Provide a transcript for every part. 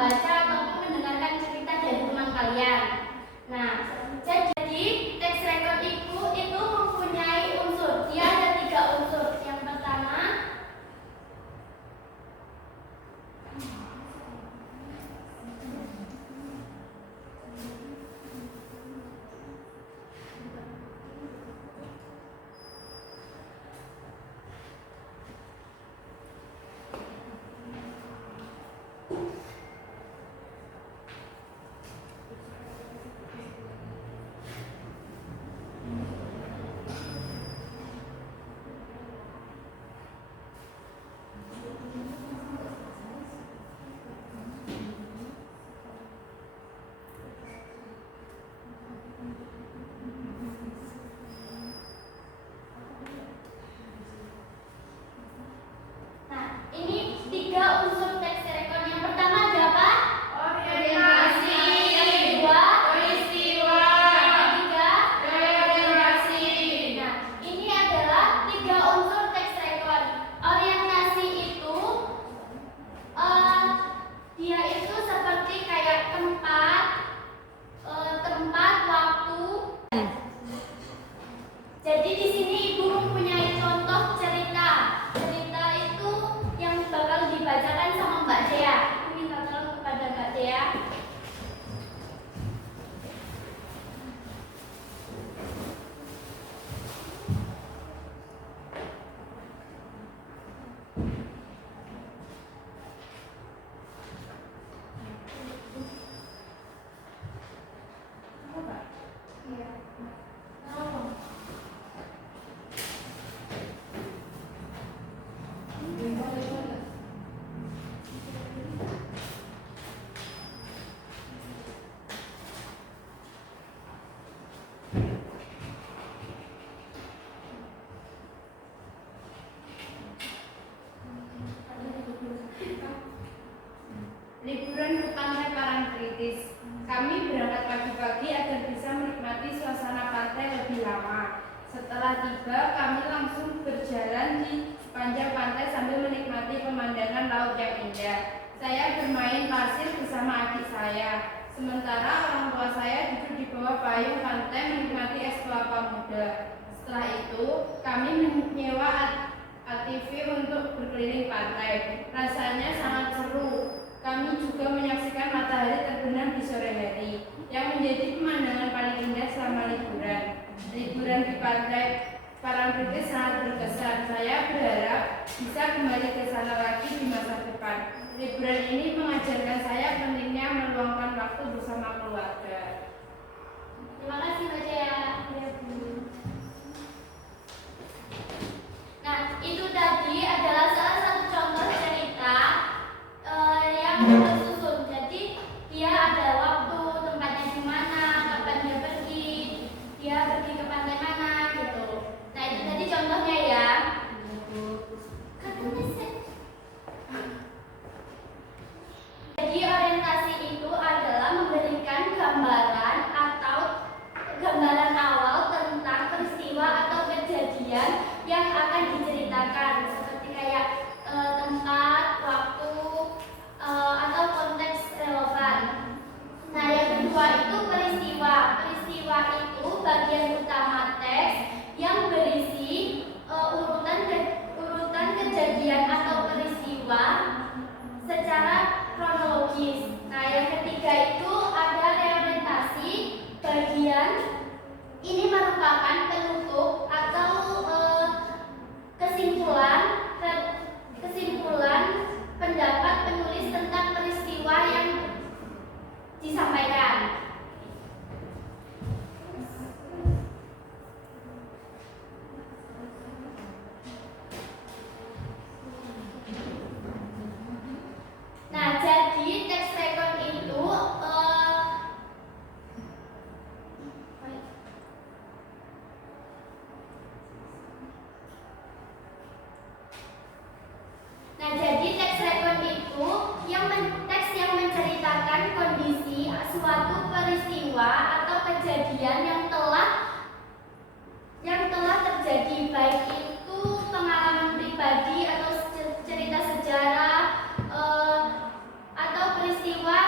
membaca ataupun mendengarkan cerita dari teman kalian. Nah, jadi teks record itu mempunyai unsur. Dia ada 3 unsur. Yang pertama, ini 3 unsur teks record. Yang pertama ada apa? Orientasi. Yang kedua, peristiwa. Yang ketiga, reorientasi. Nah, ini adalah 3 unsur teks record. Orientasi itu dia itu seperti kayak tempat, waktu. Jadi di sini Ibu mempunyai contoh cerita. Cerita itu yang bakal dibacakan sama Mbak Dea. Aku minta tolong kepada Mbak Dea. Liburan ke pantai Parangtritis. Kami berangkat pagi-pagi agar bisa menikmati suasana pantai lebih lama. Setelah tiba, kami langsung berjalan di sepanjang pantai sambil menikmati pemandangan laut yang indah. Saya bermain pasir bersama adik saya. Sementara orang tua saya duduk di bawah payung pantai menikmati es kelapa muda. Setelah itu, kami menyewa ATV untuk berkeliling pantai. Rasanya sangat seru. Kami juga menyaksikan matahari terbenam di sore hari, yang menjadi pemandangan paling indah selama liburan. Liburan di pantai Parangtritis sangat berkesan. Saya berharap bisa kembali ke sana lagi di masa depan. Liburan ini mengajarkan saya pentingnya meluangkan waktu bersama keluarga. Terima kasih Mbak Dea. Nah, itu tadi adalah salah satu contoh cerita yang tersusun. Jadi dia ada waktu, tempatnya di mana, kapan dia pergi ke pantai mana gitu. Nah, itu tadi contohnya ya. Jadi orientasi itu adalah memberikan gambaran atau gambaran awal tentang peristiwa atau kejadian yang akan diceritakan, seperti kayak tempat, waktu, atau konteks relevan. Nah, yang kedua itu peristiwa. Peristiwa itu bagian utama teks yang berisi urutan kejadian atau peristiwa secara kronologis. Nah, yang ketiga itu ada reorientasi. Bagian ini merupakan penutup atau kesimpulan pendapat penulis tentang peristiwa yang disampaikan. Nah, jadi teks record itu teks yang menceritakan kondisi suatu peristiwa atau kejadian yang telah terjadi, baik itu pengalaman pribadi atau cerita sejarah atau peristiwa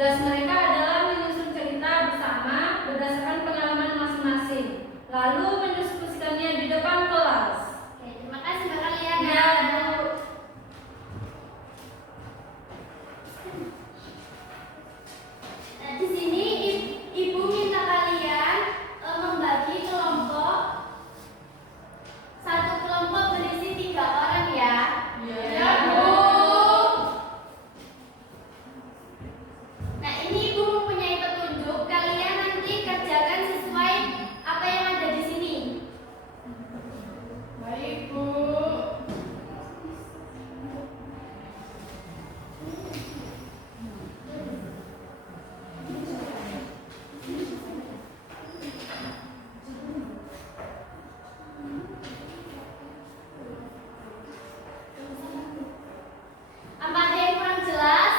Tugas mereka adalah menyusun cerita bersama berdasarkan pengalaman masing-masing, lalu mendiskusikannya di depan kelas. Oke, terima kasih Mbak Kalian. Ya, Bu. Nah, di sini Ibu minta kalian membagi kelompok. Satu kelompok berisi 3 orang ya. Ya, Bu. Nah, ini Ibu mempunyai petunjuk. Kalian nanti kerjakan sesuai apa yang ada di sini. Baik, Bu. Apa ada yang kurang jelas?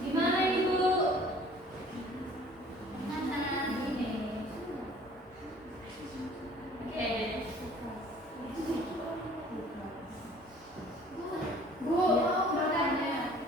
Gimana Ibu? Oke. Bu, mau tanya.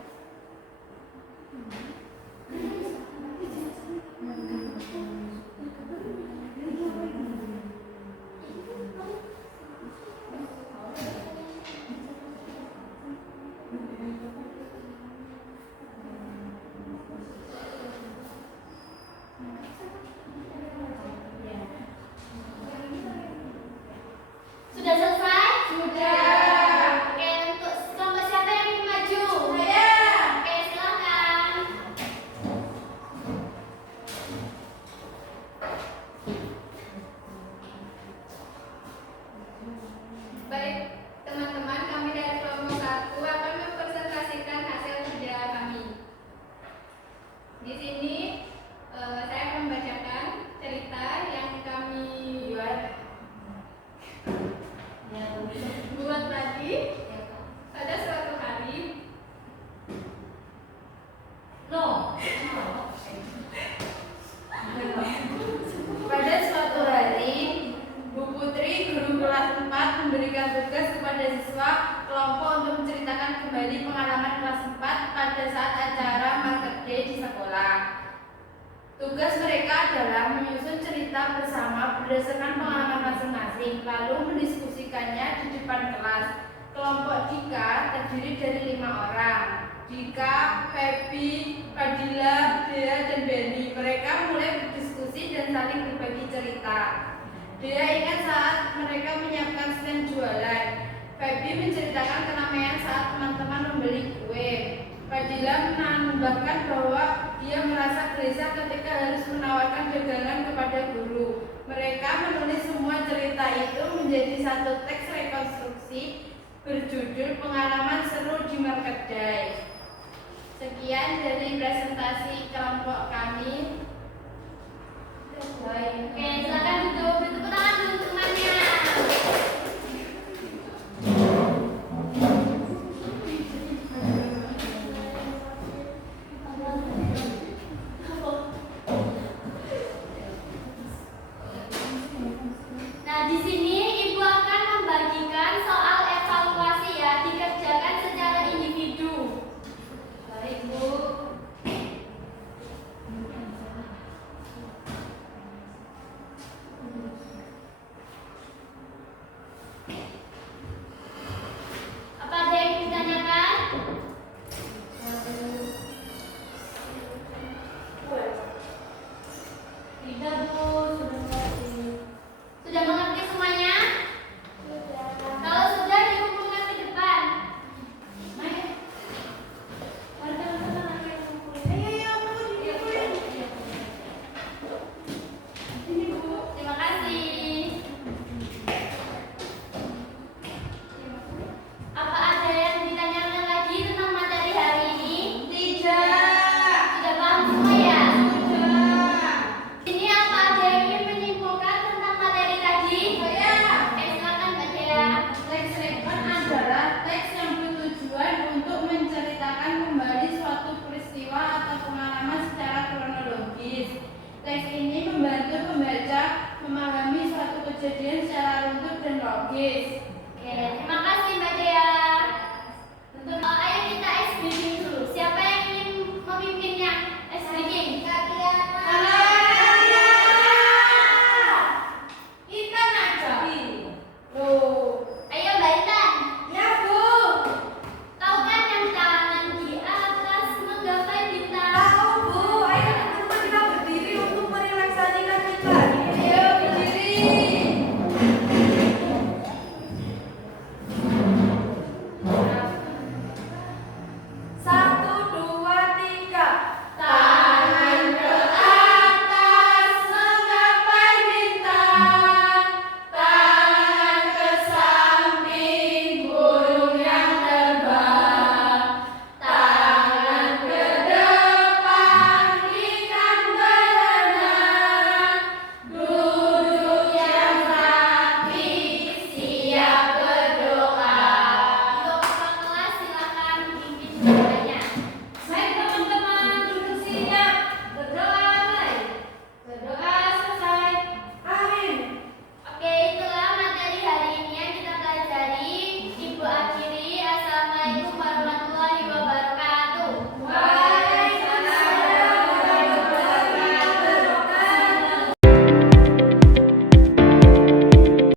Sudah selesai? Sudah. Oke, untuk kelompok siapa yang ingin maju? Saya. Oke, silakan. Baik, teman-teman, kami dari kelompok 1 akan mempresentasikan hasil kerja kami. Di sini saya akan membacakan cerita yang kami buat tadi pada suatu hari. Pada suatu hari, Bu Putri, guru kelas 4, memberikan tugas kepada siswa kelompok untuk menceritakan kembali pengalaman kelas 4 pada saat acara Market Day di sekolah. Tugas mereka adalah menyusun cerita bersama berdasarkan pengalaman masing-masing, lalu mendiskusikannya di depan kelas. Kelompok Dika terdiri dari 5 orang. Dika, Feby, Fadila, Dea, dan Benny. Mereka mulai berdiskusi dan saling berbagi cerita. Dea ingat saat mereka menyiapkan stand jualan. Feby menceritakan keramaian saat teman-teman membeli kue. Fadila menambahkan bahwa dia merasa gelisah ketika harus menawarkan dagangan kepada guru. Mereka menulis semua cerita itu menjadi satu teks rekonstruksi berjudul Pengalaman Seru di Market Day. Sekian dari presentasi kelompok kami. Oke, silakan duduk. Bertepuk tangan dulu untuk temannya. Nah, di sini Ibu akan membagikan soal evaluasi ya, dikerjakan secara individu. Baik, Bu. Apa ada yang ditanyakan? Tidak, Bu. Sudah mengerti. Sudah mengerti semuanya? Kalau sudah, dihubungkan ke depan. Ayo. Mari teman-teman, ayo yang kumpulin. Ini Bu. Terima kasih. Apa ada yang ditanyakan lagi tentang materi hari ini? Tidak. Sudah paham semua ya? Sudah. Ini apa ada yang ingin menyimpulkan tentang materi tadi? Saya. Oke, silakan Mbak Dea. Teks rekon adalah teks yang bertujuan untuk menceritakan kembali suatu peristiwa atau pengalaman secara kronologis. Teks ini membantu pembaca memahami suatu kejadian secara runtut dan logis. Oke, terima kasih Mbak Dea. Ayo kita SBD